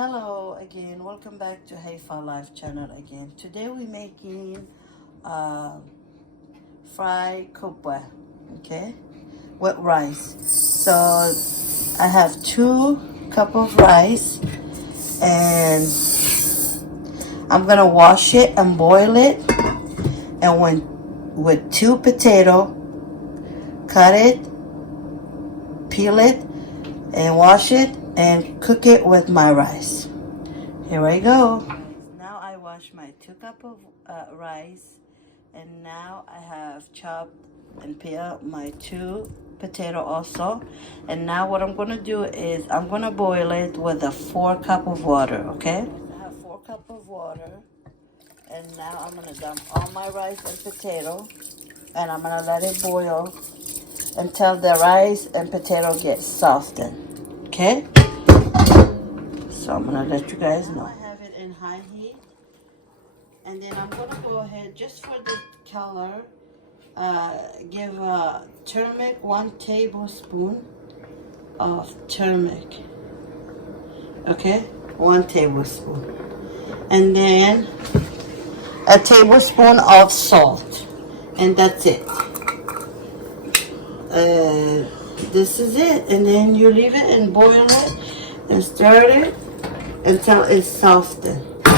Hello again, welcome back to Haifa Life channel again. Today we're making fried koopa, okay, with rice. So I have 2 cups of rice and I'm gonna wash it and boil it, and with 2 potatoes, cut it, peel it, and wash it and cook it with my rice. Here I go. Now I wash my 2 cups of rice, and now I have chopped and peeled my 2 potatoes also. And now what I'm gonna do is I'm gonna boil it with a 4 cups of water, okay? I have 4 cups of water, and now I'm gonna dump all my rice and potato, and I'm gonna let it boil until the rice and potato get softened, okay? So I'm gonna let you guys know. I have it in high heat, and then I'm gonna go ahead just for the color. Give turmeric 1 tablespoon of turmeric. Okay, 1 tablespoon, and then a tablespoon of salt, and that's it. This is it, and then you leave it and boil it and stir it until it's softened. I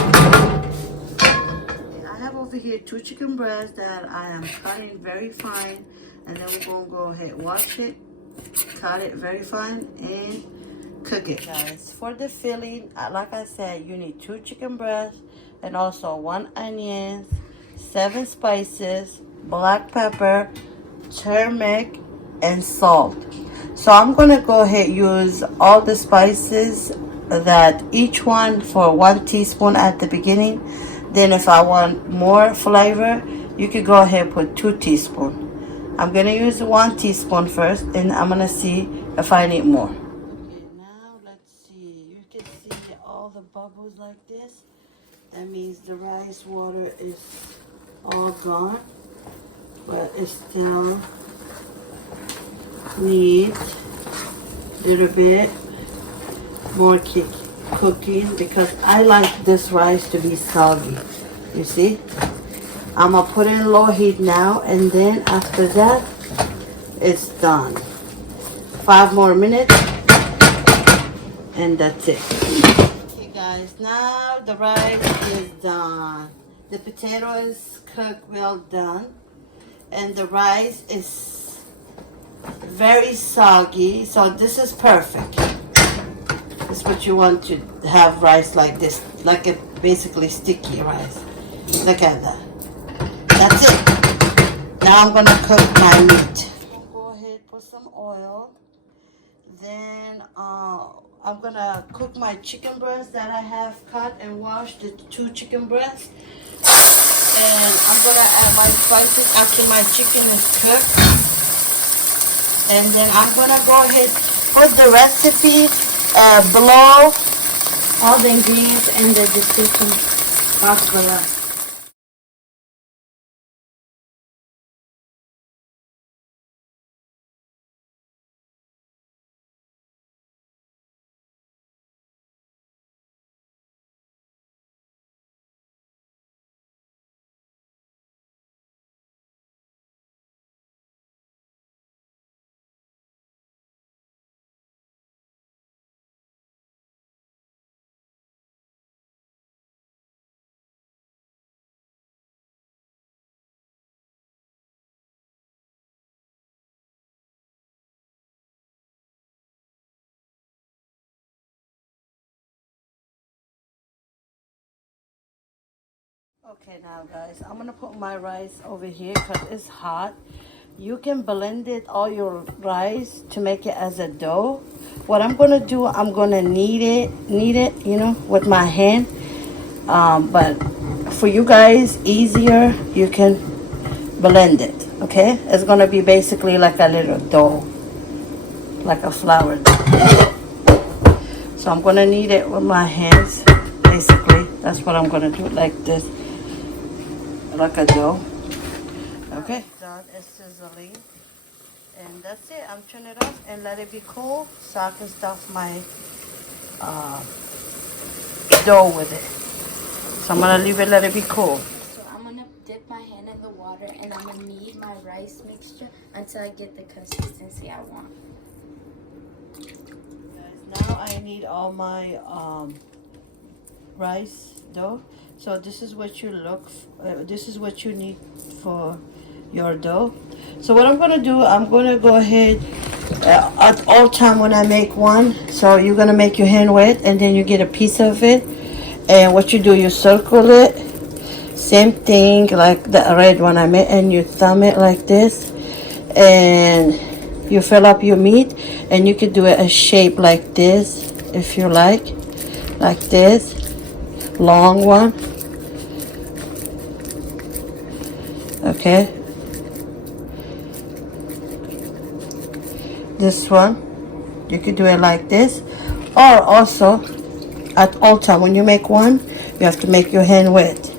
have over here 2 chicken breasts that I am cutting very fine, and then we're gonna go ahead wash it, cut it very fine, and cook it. Guys, for the filling, like I said, you need 2 chicken breasts and also 1 onion, 7 spices, black pepper, turmeric, and salt. So I'm gonna go ahead use all the spices, that each one for 1 teaspoon at the beginning. Then if I want more flavor, you could go ahead and put 2 teaspoons. I'm gonna use 1 teaspoon first, and I'm gonna see if I need more. Okay, now let's see. You can see all the bubbles like this. That means the rice water is all gone, but it still needs a little bit more cooking, because I like this rice to be soggy. You see, I'm gonna put it in low heat now, and then after that it's done. 5 more minutes, and that's it. Okay guys, now the rice is done, the potato is cooked well done, and the rice is very soggy. So this is perfect. This is what you want to have rice like this, like a basically sticky rice. Look at that. That's it. Now I'm gonna cook my meat. Go ahead, put some oil. Then I'm gonna cook my chicken breast that I have cut and washed, the 2 chicken breasts. And I'm gonna add my spices after my chicken is cooked. And then I'm gonna go ahead, put the recipe below, all the ingredients in the description box below. Okay, now guys, I'm gonna put my rice over here because it's hot. You can blend it, all your rice, to make it as a dough. What I'm gonna do, I'm gonna knead it, you know, with my hand. But for you guys, easier, you can blend it, okay? It's gonna be basically like a little dough, like a flour dough. So I'm gonna knead it with my hands, basically. That's what I'm gonna do, like this, like a dough. Okay, done. It's sizzling, and that's it. I'm turning it off and let it be cool so I can stuff my dough with it. So I'm gonna leave it, let it be cool. So I'm gonna dip my hand in the water and I'm gonna knead my rice mixture until I get the consistency I want. Guys, now I need all my rice dough. So this is what you this is what you need for your dough. So what I'm gonna do, I'm gonna go ahead at all time when I make one. So you're gonna make your hand wet and then you get a piece of it, and what you do, you circle it, same thing like the red one I made, and you thumb it like this, and you fill up your meat, and you could do it a shape like this if you like this long one. Okay, this one you could do it like this, or also at all time when you make one, you have to make your hand wet.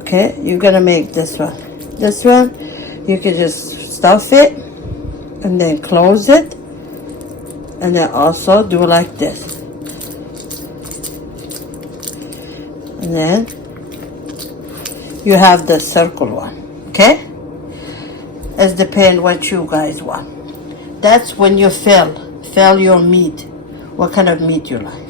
Okay, you're gonna make this one you could just stuff it and then close it, and then also do like this, and then you have the circle one. Okay, it depends what you guys want. That's when you fill your meat, what kind of meat you like.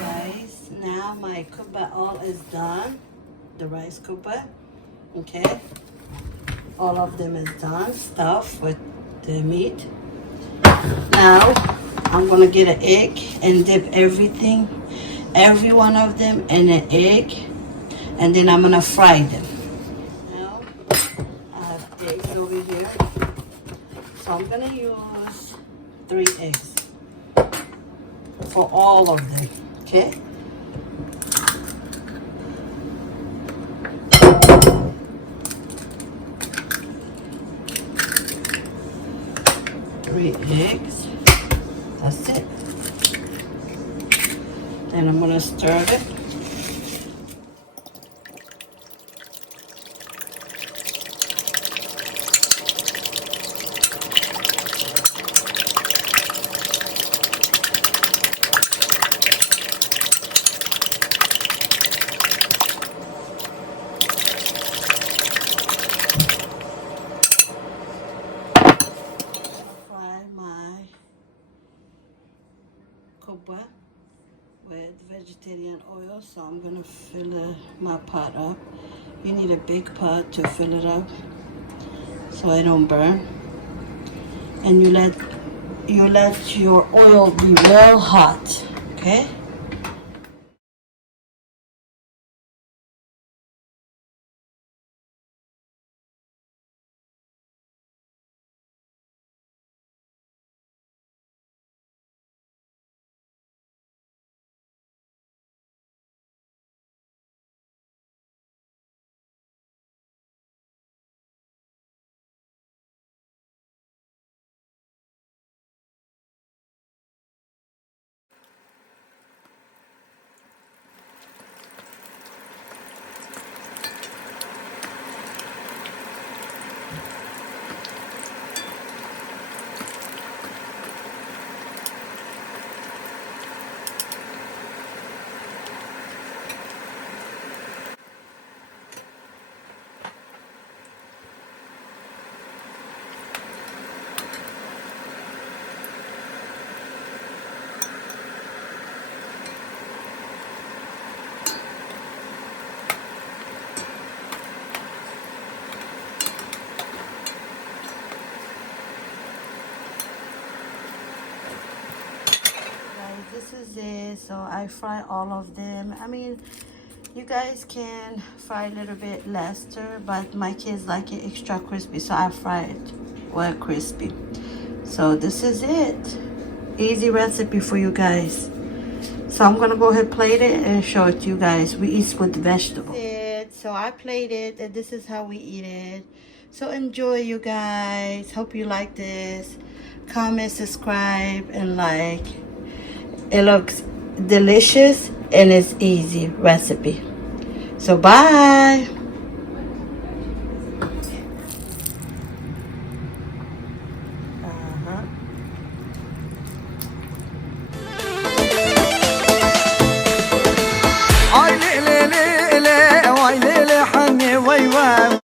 Guys, now my koopa all is done, the rice koopa. Okay, all of them is done, stuffed with the meat. Now I'm gonna get an egg and dip everything, every one of them in an egg, and then I'm gonna fry them. Now I have eggs over here, so I'm gonna use 3 eggs for all of them. Okay, three eggs. That's it. Then I'm gonna stir it. Fry my koopa with vegetarian oil, so I'm gonna fill my pot up. You need a big pot to fill it up so it don't burn. And you let your oil be real hot. Okay. this is it. So I fry all of them. I mean, you guys can fry a little bit lesser, but my kids like it extra crispy, so I fry it well crispy. So this is it. Easy recipe for you guys. So I'm gonna go ahead, plate it, and show it to you guys. We eat with vegetables. So I played it, and this is how we eat it. So enjoy, you guys. Hope you like this. Comment, subscribe, and like. It looks delicious and it's easy recipe. So bye.